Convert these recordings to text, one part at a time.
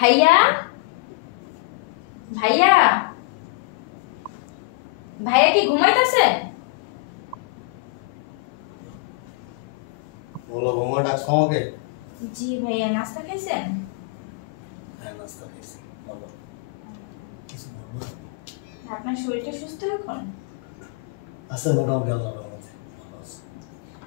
ভাইয়া ভাইয়া ভাইয়া কি ঘুমাইতেছে? বলো বৌমা, ডাকছো আমাকে? জি ভাইয়া, নাস্তা খাইছেন? হ্যাঁ, নাস্তা খাইছি। বলো, কিছু বলবো? আপনার শরীরটা সুস্থ এখন? আছে মোটামুটি, আল্লাহর রহমতে ভালো আছে।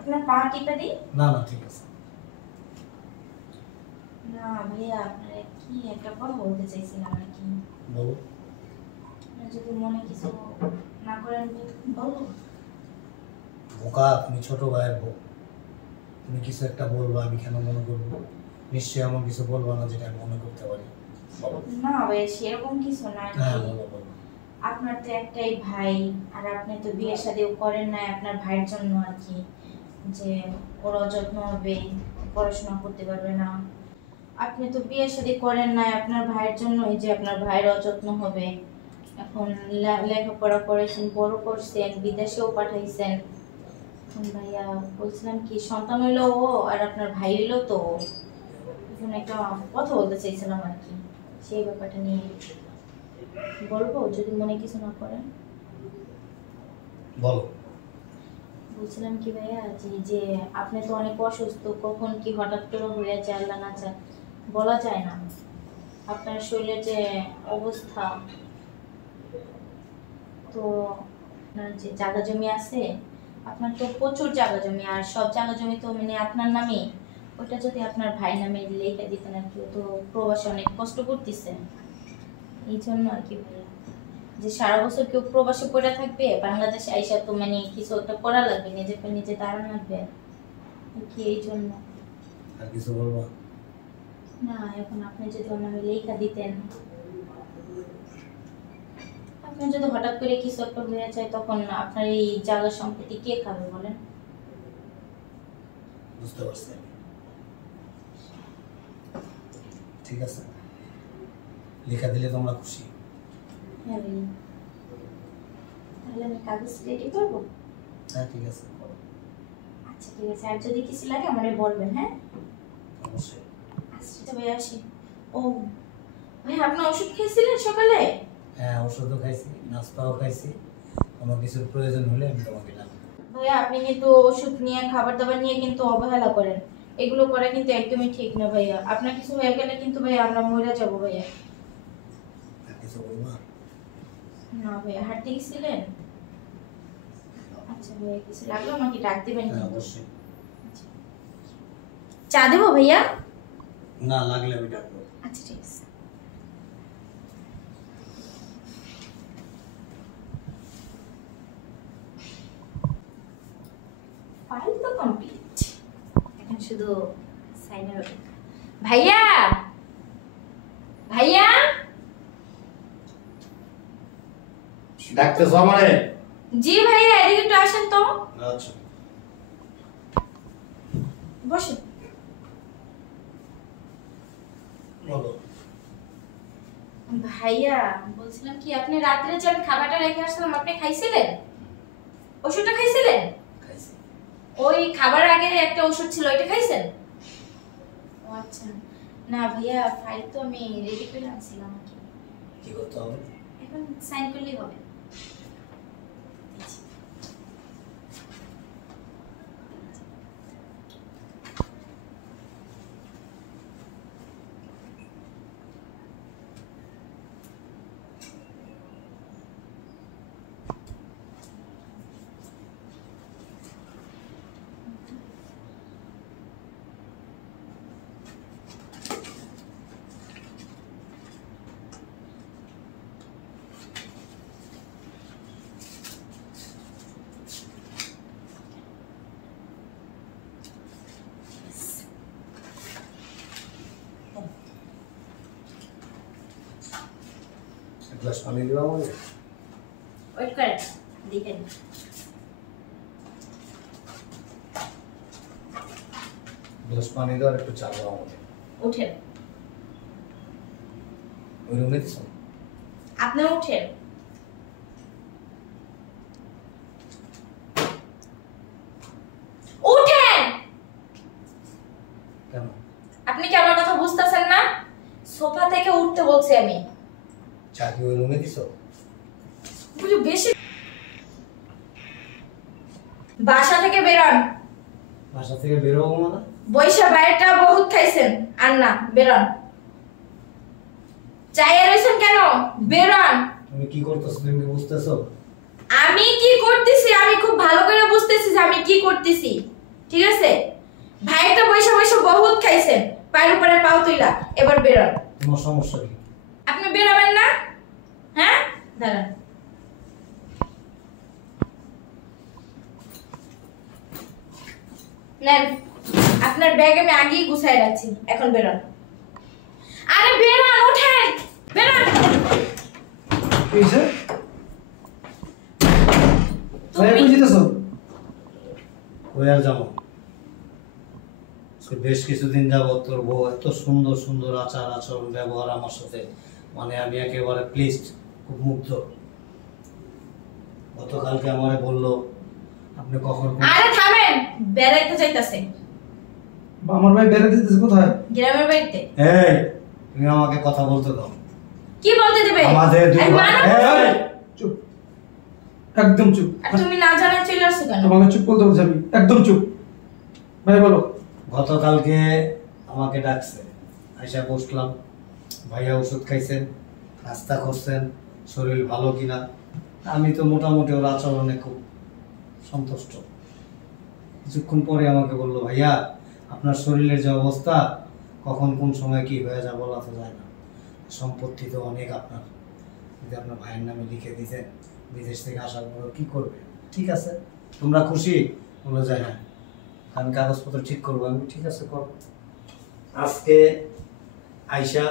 আপনার পা টিপা দিই? না না, ঠিক আছে। না ভাইয়া, আপনার কি একটা কথা বলতে চাইছিলাম আর কি। বলো। আপনার যদি মনে কিছু না করেন বলো। বোকা, তুমি ছোট ভাইয়ের বউ, তুমি কিছু একটা বলবো, আমি কেন মনে করবো? নিশ্চয়ই এমন কিছু বলবো না যেটা আমি মনে করতে পারি। বলো। না ভাইয়া, সেরকম কিছু না আর হ্যাঁ, কি। বলো বলো। আপনার তো একটাই ভাই, আর আপনি তো বিয়ে শাদীও করেন নাই আপনার ভাইয়ের জন্য আর কি, যে ওর অযত্ন হবে, পড়াশোনা করতে পারবে না। আপনি তো বিয়ে শাদী করেন নাই আপনার ভাইয়ের জন্য, এই যে আপনার ভাইয়ের অযত্ন হবে। এখন লেখাপড়া করেছেন, বড় করছেন, বিদেশেও পাঠাইছেন। এখন ভাইয়া বলছিলাম কি, সন্তান হইলো ও আর আপনার ভাই হইলো তো ও। এখন একটা কথা বলতে চাইছিলাম আর কি, সেই ব্যাপারটা নিয়ে। বলবো যদি মনে কিছু না করেন? বলো। বলছিলাম কি ভাইয়া, যে আপনি তো অনেক অসুস্থ, কখন কি হঠাৎ করে হয়ে যায় আল্লাহ না চায়, বলা যায় না। আপনার শরীরের যে অবস্থা, তো আপনার যে জায়গা জমি আছে, আপনার তো প্রচুর জায়গা জমি, আর সব জায়গা জমি তো মানে আপনার নামে। ওটা যদি আপনার ভাই নামে লিখে দিতেন আর কি, ও তো প্রবাসে অনেক কষ্ট করতেছে, এই জন্য আর কি ভাইয়া। যে সারা বছর কেউ প্রবাসে পড়ে থাকবে, বাংলাদেশে আইসা তো মানে কিছু একটা করা লাগবে, নিজেকে নিজে দাঁড়ানো লাগবে আর কি, এই জন্য। আর কিছু বলবো? না, এখন আপনি যদি ওর নামে লেখা দিতেন, আপনি যদি হঠাৎ করে কিছু একটা হয়ে যায়, তখন আপনার এই জায়গা সম্পত্তি কে খাবে বলেন? বুঝতে পারছি আমি। ঠিক আছে, লেখা দিলে তোমরা খুশি? হ্যাঁ ভাইয়া, তাহলে আমি কাগজ রেডি করবো? হ্যাঁ, ঠিক আছে, করো। আচ্ছা ঠিক আছে, আর যদি কিছু লাগে আমারে বলবেন, হ্যাঁ? অবশ্যই। আচ্ছা তো ভাইয়া আসি। ও ভাইয়া, আপনি ওষুধ খেয়েছিলেন সকালে? হ্যাঁ, ওষুধও খাইছি, নাস্তাও খাইছি। কোনো কিছুর প্রয়োজন হলে আমি তোমাকে ডাকবো। ভাইয়া, আপনি কিন্তু ওষুধ নিয়ে, খাবার দাবার নিয়ে কিন্তু অবহেলা করেন, এগুলো করা কিন্তু একদমই ঠিক না ভাইয়া। আপনার কিছু হয়ে গেলে কিন্তু ভাইয়া আমরা মরে যাবো ভাইয়া। আর কিছু বলবো? না ভাইয়া, হাঁটতে গেছিলেন? আচ্ছা ভাইয়া, কিছু লাগলো আমাকে ডাক দিবেন হ্যাঁ, কিন্তু। অবশ্যই। আচ্ছা। চা দেবো ভাইয়া? না, লাগলে আমি ডাকবো। আচ্ছা ঠিক আছে। ফাইল তো কমপ্লিট, এখন শুধু সাইনের অপেক্ষা। ভাইয়া ভাইয়া, ডাকতেছো আমারে? জি ভাইয়া, এদিকে একটু আসেন তো। আচ্ছা, বসেন। বলো। ভাইয়া বলছিলাম কি, আপনি রাত্রে যে আমি খাবারটা রেখে আসলাম, আপনি খাইছিলেন? ওষুধটা খাইছিলেন? খাইছি। ওই খাবার আগে একটা ওষুধ ছিল, ওইটা খাইছেন? ও আচ্ছা। না ভাইয়া, ফাইল তো আমি রেডি করে আনছিলাম আর কি। কি করতে হবে? এখন সাইন করলেই হবে। এক গ্লাস পানি দিবা আমাকে? ওয়েট করেন, দেখেন। গ্লাস পানি দাও আর একটু চা দাও আমাকে। উঠেন, ওই রুমে দিছো? আপনি উঠেন। উঠেন! কেন? আপনি কি আমার কথা বুঝতেছেন না? সোফা সোফা থেকে উঠতে বলছি আমি। চা কি ওই রুমে দিছো? বুঝো বেশি। বাসা থেকে বেরোন। বাসা থেকে বেরোবো মানে? বৈশা বাইরটা বহুত খাইছেন, আর না বেরোন। চাইয়া রইছেন কেন? বেরোন। তুমি কি করতেছো, তুমি কি বুঝতেছো? আমি কি করতেছি আমি খুব ভালো করে বুঝতেছি যে আমি কি করতেছি, ঠিক আছে? ভাইটা বৈশা বৈশা বহুত খাইছেন, পায়ের উপরে পাও তুইলা, এবার বেরোন। তোমার সমস্যা কি? আপনি বেরোবেন না? হ্যাঁ দাঁড়ান। নেন, আপনার ব্যাগ আমি আগেই গুছাই রাখছি, এখন বেরোন। আরে বেরোন, ওঠেন, বেরোন। কি হইছে? ভাই তুমি কই যেতেছো? ওই আর যাবো। আজকে বেশ কিছুদিন যাবত তোর বউ এত সুন্দর সুন্দর আচার আচরণ ব্যবহার আমার সাথে, মানে আমি একেবারে প্লিজড, খুব মুগ্ধ। গতকালকে আমারে বললো আপনি কখন আরে থামেন, বেড়াইতে যাইতাছে আমার ভাই বেড়াতে যেতেছে কোথায়? গ্রামের বাড়িতে। এই তুমি আমাকে কথা বলতে দাও। কি বলতে দেবে? আমাদের দুই আমি ভাই- মানা করছি। এই! চুপ, একদম চুপ। আর তুমি না জানাই চলে আসছো কেন? তোমাকে চুপ বলতে বলছি আমি, একদম চুপ। ভাই বলো। গতকালকে আমাকে ডাকছে, আইসা বসলাম, ভাইয়া ওষুধ খাইছেন, নাস্তা করছেন, শরীর ভালো কিনা। আমি তো মোটামুটি ওর আচরণে খুব সন্তুষ্ট। কিছুক্ষণ পরে আমাকে বললো, ভাইয়া আপনার শরীরের যে অবস্থা, কখন কোন সময় কি হয়ে যায় বলা তো যায় না। সম্পত্তি তো অনেক আপনার, যদি আপনার ভাইয়ের নামে লিখে দিতেন, বিদেশ থেকে আসার পর কি করবে? ঠিক আছে, তোমরা খুশি? বলে যায় হ্যাঁ, আমি কাগজপত্র ঠিক করবো। আমি ঠিক আছে কর। আজকে আইসা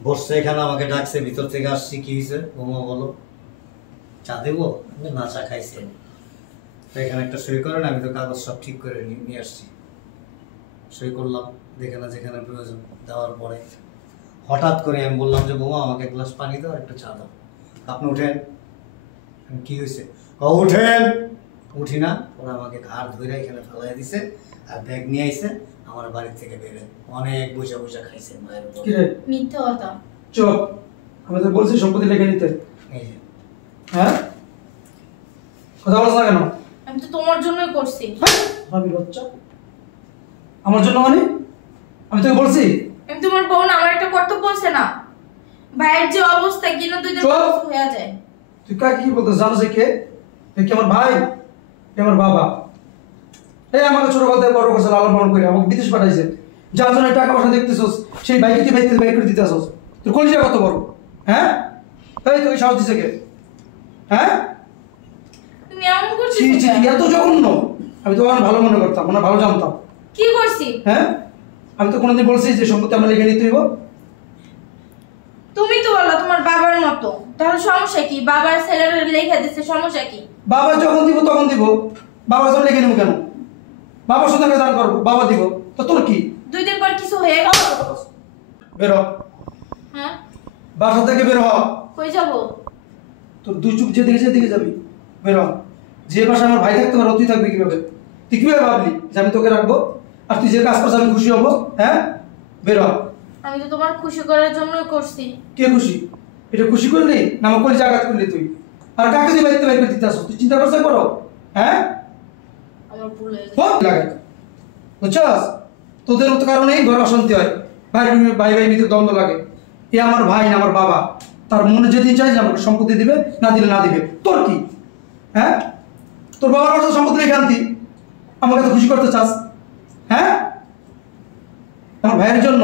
বসছে এখানে, আমাকে ডাকছে, ভিতর থেকে আসছি। কি হয়েছে বৌমা বলো, চা দেবো? না, চা খাইছে। তো এখানে একটা সই করেন, আমি তো কাগজ সব ঠিক করে নিয়ে আসছি। সই করলাম যেখানে যেখানে প্রয়োজন, দেওয়ার পরে হঠাৎ করে আমি বললাম যে বৌমা আমাকে এক গ্লাস পানি দাও, একটু চা দাও। আপনি উঠেন। কি হয়েছে? উঠেন। উঠি না, ওরা আমাকে ঘাড় ধরে এখানে ফেলাই দিছে আর ব্যাগ নিয়ে আইছে আমার বাড়ি থেকে বেরোয়। অনেক বসে বসে খাইছে মায়ের উপর। কি রে? মিথ্যা কথা। চুপ। আমি তো বলছি সম্পত্তি লিখে নিতে। এই যে হ্যাঁ, কথা বলছ না কেন? আমি তো তোমার জন্যই করছি। ভাবি বাচ্চা, আমার জন্য মানে? আমি তোকে বলছি। আমি তোমার বোন, আমার একটা কর্তব্য আছে না? ভাইয়ের যে অবস্থা, কিনো দুই দিন চুপ! হয়ে যায়। তুই কাকে কি বলতে জানো? সে কে? এ কি আমার ভাই? এ আমার বাবা। এই আমাকে ছোটবেলা থেকে বড় করছে, লালন পালন করে আমাকে বিদেশ পাঠাইছে। যার জন্য টাকা পয়সা দেখতেছস, সেই বাইকে তুই বাইক করে দিতে আসস। তোর কলিজা কত বড়? হ্যাঁ, এই তোকে সাহস দিছে কে? হ্যাঁ, তুমি এমন করছিস ছি ছি, কেন? এত জঘন্য! আমি তো অনেক ভালো মনে করতাম, অনেক ভালো জানতাম। কি করছি? হ্যাঁ, আমি তো কোনোদিন বলছি যে সম্পত্তি আমরা লিখে নিতে হইব? তুমি তো বলো তোমার বাবার মতো, তাহলে সমস্যা কি? বাবার ছেলের লেখা দিচ্ছে, সমস্যা কি? বাবা যখন দিব তখন দিব, বাবার সামনে লিখে নেবো কেন? বাবার সাথে আমি দান করবো, বাবা দিব, তো তোর কি? দুই দিন পর কিছু হয়ে গেল। বেরো, হ্যাঁ, বাসা থেকে বের হ। কই যাবো? তোর দুই চুপ যেদিকে যেদিকে যাবি, বের হ। যে বাসা আমার ভাই থাকতে পারো, তুই থাকবি কিভাবে? তুই কিভাবে ভাবলি যে আমি তোকে রাখবো? আর তুই যে কাজ করছিস আমি খুশি হবো? হ্যাঁ, বের হ। আমি তো তোমার খুশি করার জন্যই করছি। কে খুশি? এটা খুশি করলি না আমার কোন জায়গা করলি তুই? আর কাকে তুই বাইতে বাইর করে দিতে আসো? তুই চিন্তা করছিস করো? হ্যাঁ, আমার ভুল হয়ে গেছে। খুব লাগে, বুঝছস? তোদের মতো কারণেই ঘর অশান্তি হয়, ভাই ভাই ভাই ভিতরে দ্বন্দ্ব লাগে। এ আমার ভাই না আমার বাবা, তার মনে যেদিন চাই যে আমাকে সম্পত্তি দিবে, না দিলে না দিবে। তোর কি? হ্যাঁ, তোর বাবার কাছে সম্পত্তি রেখে আনতি, আমাকে তো খুশি করতে চাস? হ্যাঁ, আমার ভাইয়ের জন্য,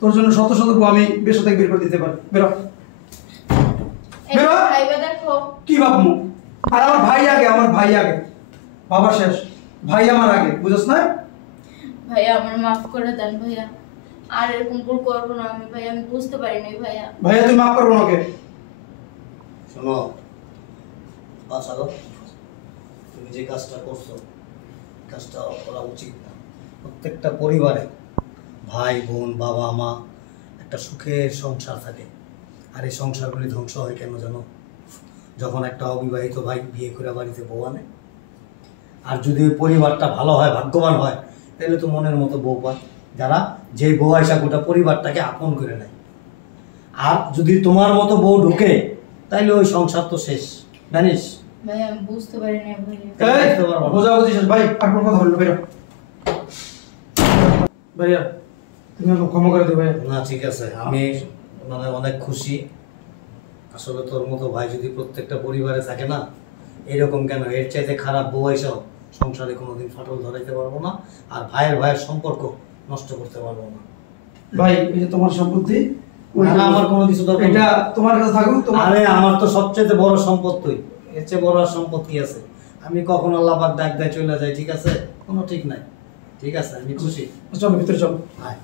তোর জন্য শত শত বউ আমি বেশ থেকে বের করে দিতে পারি। বেরো। এই বেরো। ভাইবা দেখো। কি ভাবমু? আর আমার ভাই আগে, আমার ভাই আগে, বাবা শেষ, ভাই আমার আগে, বুঝছ না? ভাইয়া আমার মাফ করে দেন ভাইয়া, আর এরকম ভুল করবো না আমি। ভাইয়া আমি বুঝতে পারিনি ভাইয়া। ভাইয়া তুই মাফ করবো ওকে। শোনো বাচ্চারা, তুমি যে কাজটা করছো, কাজটা করা উচিত না। প্রত্যেকটা পরিবারে ভাই বোন বাবা মা একটা সুখের সংসার থাকে, আর এই সংসারগুলি ধ্বংস হয় কেন জানো? যখন একটা অবিবাহিত ভাই বিয়ে করে বাড়িতে বউ আনে। আর যদি ওই পরিবারটা ভালো হয়, ভাগ্যবান হয়, তাহলে তো মনের মতো বউ পায়, যারা যে বউ আইসা গোটা পরিবারটাকে আপন করে নেয়। আর যদি তোমার মতো বউ ঢুকে তাইলে ওই সংসার তো শেষ, জানিস? ভাই আমি বুঝতে পারি না ভাই। এই বুঝতে পারবো না। বোঝাবুঝি শেষ। ভাই আর কোনো কথা বললো ভাইয়া, ভাইয়া তুমি আমাকে ক্ষমা করে দিও ভাইয়া। না ঠিক আছে, আমি মানে অনেক খুশি। আসলে তোর মতো ভাই যদি প্রত্যেকটা পরিবারে থাকে না, এরকম কেন, এর চাইতে খারাপ বউ এসব সংসারে কোনোদিন ফাটল ধরাইতে পারবো না, আর ভাইয়ের ভাইয়ের সম্পর্ক নষ্ট করতে পারবো না। ভাই এই যে তোমার সম্পত্তি, না, আমার কোনো কিছু দরকার এটা নেই। তোমার কাছে থাকুক। তোমার আরে আমার তো সবচেয়ে বড় সম্পদ তুই, এর চেয়ে বড় আর সম্পদ কি আছে? আমি কখন আল্লাহ পাক ডাক দেয় চলে যাই, ঠিক আছে? কোনো ঠিক নাই। ঠিক আছে, আমি খুশি। চলো ভিতরে চলো। আয়।